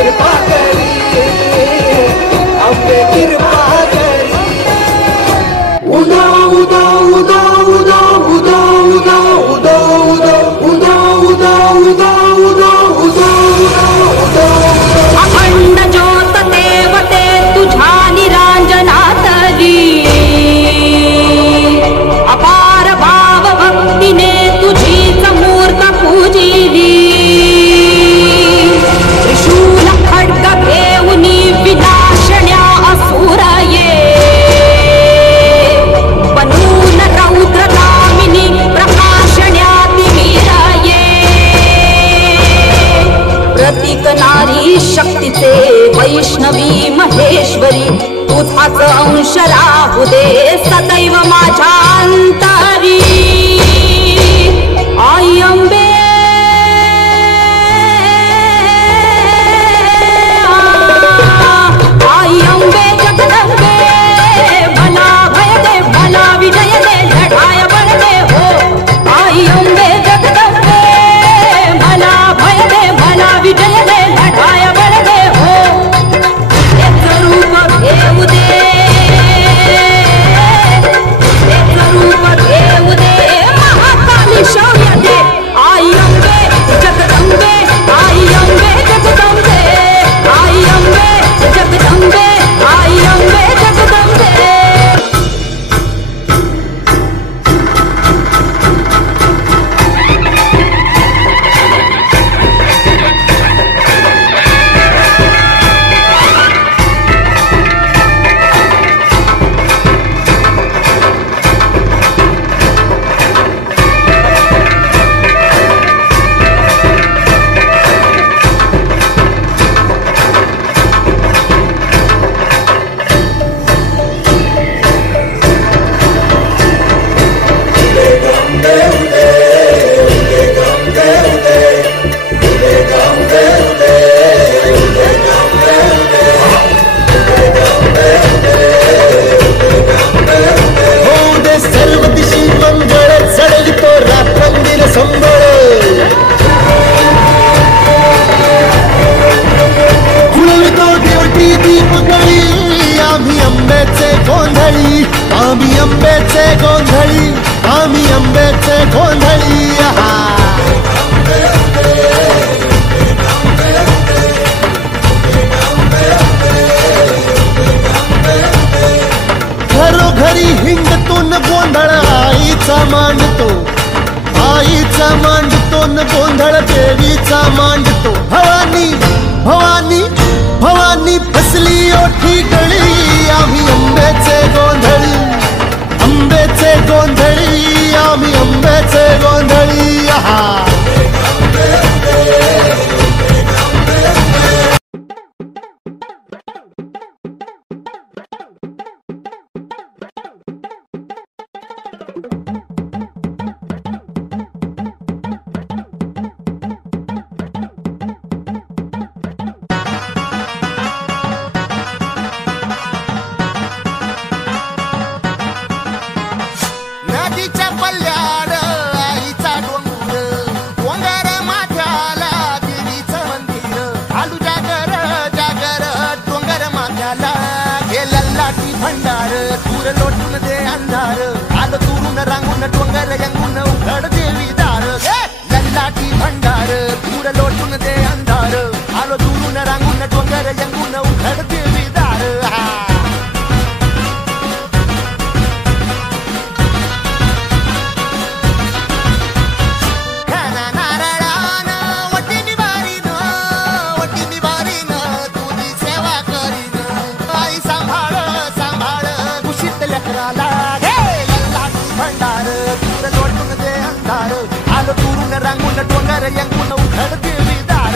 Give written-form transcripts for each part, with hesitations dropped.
कृपा करी, अंबे कृपा करी. उदा उदा उदा उदा उदा उदा उदा उदा उदा उदा उदा उदा उदा उदा अखंड ज्योत देवते तुझ्या निरांजनातली, अपार भाव भक्तीने तुझीच मूर्त पूजिली. त्रिशूल खड्ग घेऊनी विनाशण्या असुर ये, बनून रौद्र दामिनी प्रकाशण्या तिमिर ये. प्रतीक नारी शक्तीचे वैष्णवी महेश्वरी, तुझाच अंश राहू दे सदैव माझ्या अंतरी. आई अंबे आई अंबे जगदंबे, भला भय दे भला विजय दे लढाया बळ दे हो. आई अंबे जगदंबे, भला भय दे भला विजय दे लढाया बळ दे हो. एक रूप घेऊ दे, एक रूप घेऊ दे, महाकाली शौर्य दे. आई अंबे जगदंबे, आई अंबे जगदंबे, आई अंबे जगदंबे, आई अंबे जगदंबे. होऊ दे सर्व दिशी मंगळ, चढवितो रात्रंदिर संबळ. खुळवितो देवटी दीपगळी, आम्ही अंबेचे गोंधळी, आम्ही अंबेचे गोंधळी, आम्ही अंबेचे गोंधळी. घरोघरी हिंडतो न गोंधळ आईचा मांडतो, आईचा मांडतो न गोंधळ देवीचा मांडतो. भवानी भवानी भवानी फसली ओठी गळी, आम्ही अंबेचे गोंधळी, अंबेचे गोंधळी, आम्ही अंबेचे गोंधळी. नदीच्या पल्ल्याड आईचा डोंगर, डोंगर माथ्याला देवीचं मंदिर. आलू जागर जागर डोंगर माथ्याला, गेल्या लाटी भंडार, दूर लोटून दे अंधार. आलो दुरून रांगून डोंगर यंगून उघड देवी दार. लल्लाटी भंडार, दूर लोटून दे अंधार. आलो दुरून रांगून डोंगर यंगून उघड देवी दार. रांगून डोंगर यंगून उघड देवी दार.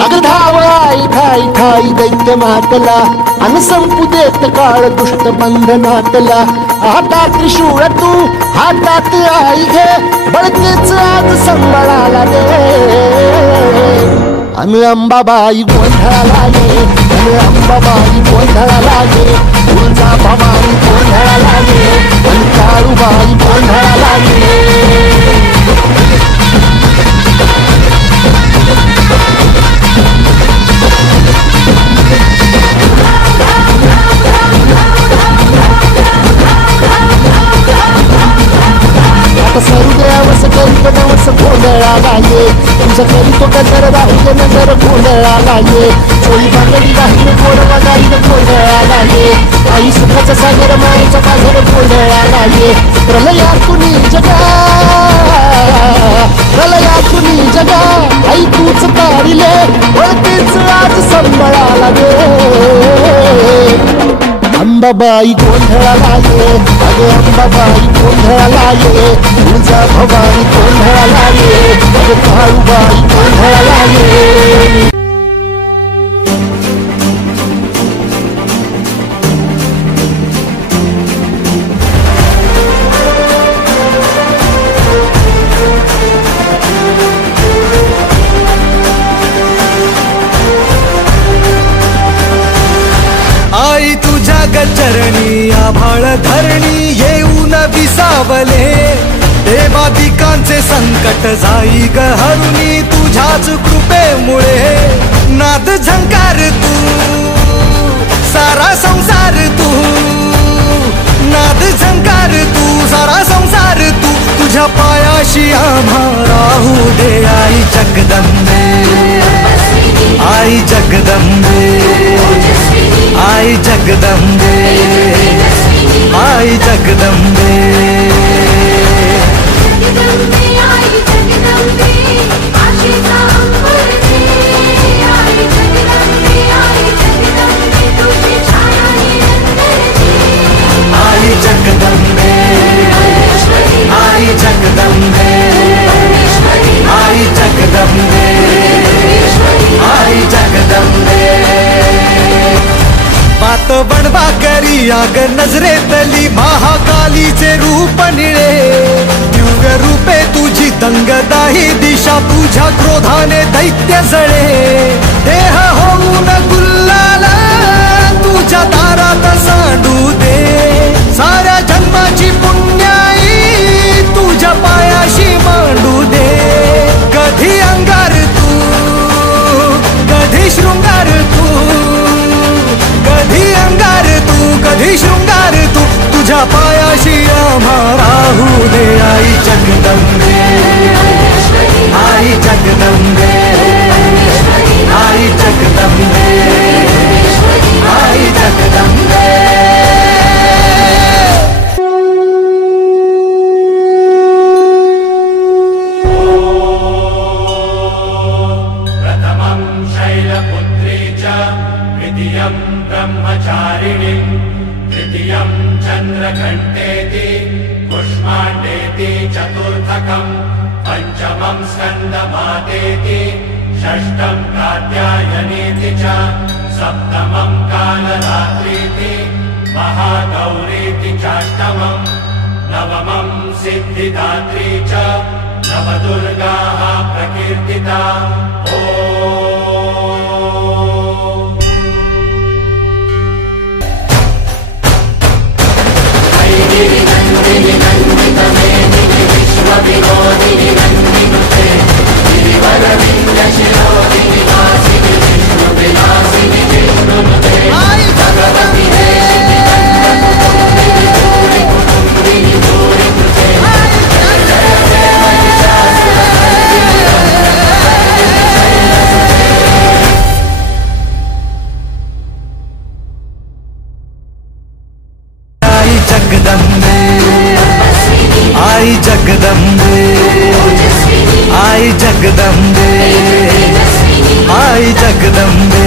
अग धावाई ठाई ठाई दैत्य मातला अन संपू देत काळ दुष्ट बंधनातला आता त्रिशूळ तू हातात आई घे बळतेच आज संबळाला दे अन अंबाबाई गोंधळाला ये अन अंबाबाई गोंधळाला ये तुळजा भवानी गोंधळाला ये अन काळूबाई गोंधळाला ये सर्वदेवस करीत नवस गोंधळाला ये तुझं करीतो गजर राहील नजर गोंधळाला ये चोळी बांगडी राहील गोडवा गाईन गोंधळाला ये आई सुखाचा सागर मायेचा बाजार गोंधळाला ये प्रलयातुनी जगा आई तूच तारिले वळतेच आज संबळाला गे अंबाबाई गोंधळाला ये अगं अंबाबाई गोंधळाला ये तुळजा भवानी गोंधळाला ये अगं काळूबाई गोंधळाला ये आई तुझ्या गचरणी आभाळ धरणी येऊन विसावले देवादिकांचे संकट जाई ग हरुणी तुझ्याच कृपेमुळे नाद झंकार तू सारा संसार तू नाद झंकार तू सारा संसार तू तुझ्या पायाशी आम्हा राहू दे आई जगदंबे आई जगदंबे आई जगदंबे आई जगदंबे आई जगदंबे आई जगदंबे आई जगदंबे आई जगदंबे बात बनवा करी आग नजरेतली महाकालीचे रूप निळे दिव्य रूपे तुझी दंगदाही दिशा तुझ्या क्रोधाने दैत्य जळे देह होऊन गुल्लाला तुझ्या दारात सांडू दे साऱ्या जन्माची पुण्याई तुझ्या पायाशी मांडू दे कधी अंगार तू कधी शृंगार तू कधी अंगार तू कधी शृंगार तू तुझ्या पायाशी आम्हा राहू दे आई जगदंबे आई जगदंबे आई जगदंबे आई जगदंबे प्रथमं शैलपुत्री च द्वितीयं ब्रह्मचारिणीं तृतीयं चन्द्रघण्टेति कुष्माण्डेति चतुर्थकं पञ्चमं स्कन्दमातेति षष्ठं कात्यायनीति च सप्तमं कालरात्रीति महागौरीति चाष्टमं नवमं सिद्धिदात्री च नवदुर्गाः प्रकीर्तिता गिरिनन्दिनि नन्दितमेदिनि विश्वविनोदिनि नन्दिनुते गिरिवरविन्द्यशिरोदिनि वासिनि विष्णुविलासिनि विष्णुनुते भगवति देशिनि नन्दनुकुम्बिनि भूरि कुटुम्बिनि भूरि कृते जय जय जगदंबे आई जगदंबे आई जगदंबे आई जगदंबे